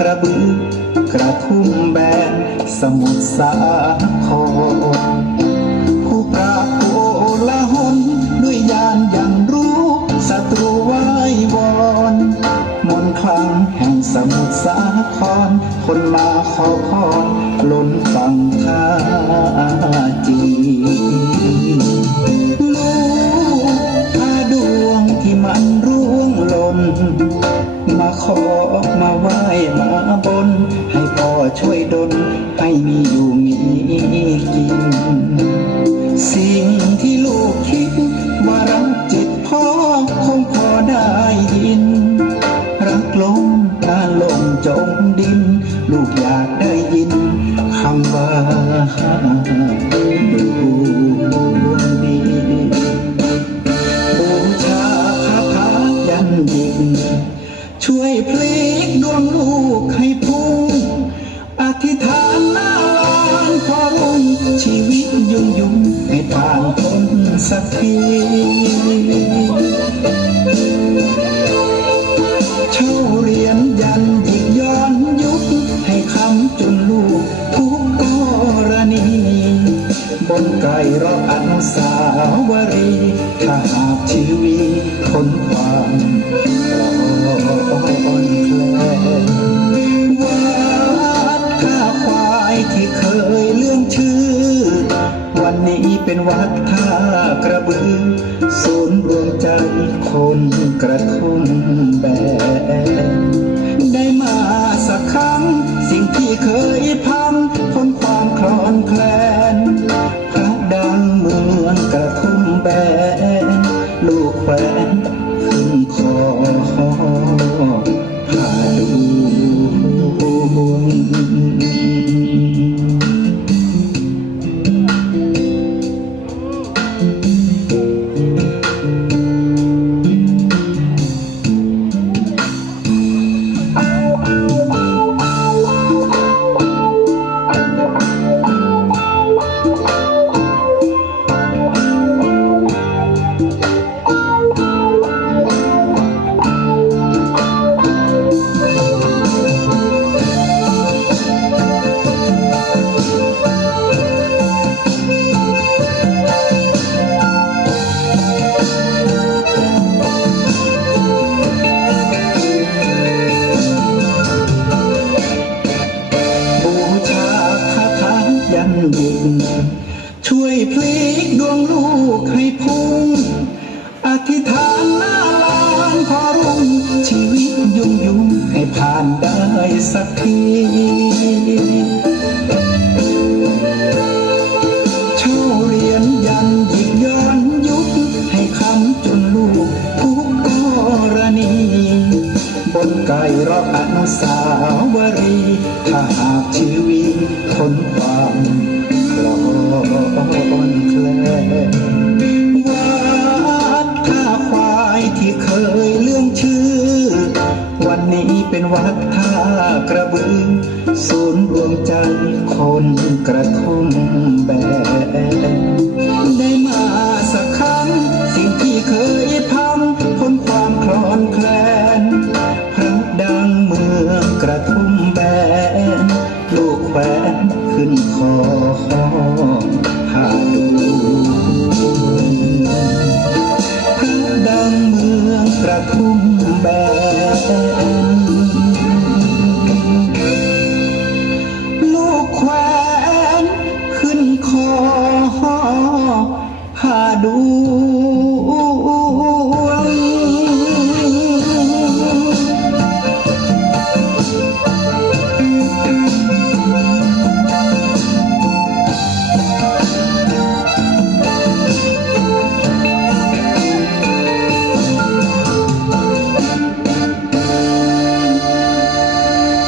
กระบือกระทุ่มแบนสมุทรสาครผู้ปราบโอละหนด้วยยานยังรู้ศัตรูไว้วอนมนคลังแห่งสมุทรสาครคนมาขอพรล้นฝั่งท่า ช่วยดลให้มีอยู่มีกิน สิ่งที่ลูกคิด ว่ารักจิตพ่อคงพอได้ยิน รักลมกาลมจมดิน ลูกอยากได้ยินคำว่าดวงดีบูชาคาถายันยิงช่วยพลิกดวงลูกให้พุ่ง อธิษฐานหน้าลานพอรุ่งชีวิตยุ่งยุ่งให้ผ่านพ้นสักทีเช่าเรียญยันยิกย้อนยุคให้คำจนลูกทุกกรณี บนไก่รออนุสาวรีถ้าหากชีวิตคน ที่เคยเลื่องชื่อ วันนี้เป็นวัดท่ากระบือศูนย์รวมใจคนกระทุ่มแบนได้มาสักครั้ง สิ่งที่เคยพังพ้นความคลอนแคลน นยิงช่วยพลิกดวงลูกให้พุ่งอธิษฐานหน้าลานพอรุ่งชีวิตยุ่งยุ่งให้ผ่านได้สักที นุสาวรี ถ้าหากชีวิตทนความคลอนแคลนวัดท่าควายที่เคยเลื่องชื่อ วันนี้เป็นวัดท่ากระบือศูนย์รวมใจคนกระทุ่มแบน ขึ้นคอพาดูพระดังเมืองกระทุ่มแบนลูกแขวนขึ้นคอพาดู